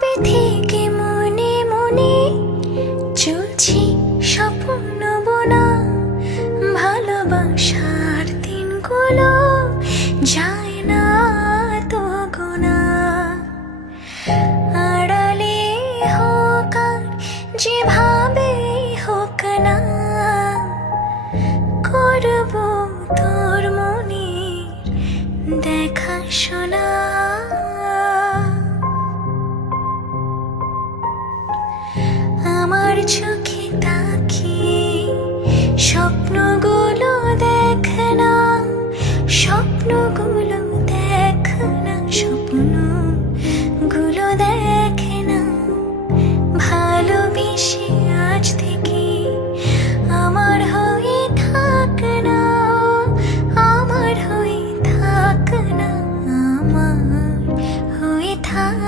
কবে থেকে মনে মনে চলছে স্বপ্ন বোনা, ভালোবাসার দিনগুলো যায় না তো গোনা। আড়ালে হোক আর যেভাবে হোক না, করব তোর মনের দেখাশোনা। আমার চোখে তাকিয়ে স্বপ্নগুলো দেখ না, স্বপ্নগুলো দেখ না, স্বপ্নগুলো দেখ না। ভালোবেসে আজ থেকে আমার হয়ে থাক না, আমার হয়ে থাক না, আমার হয়ে থাক।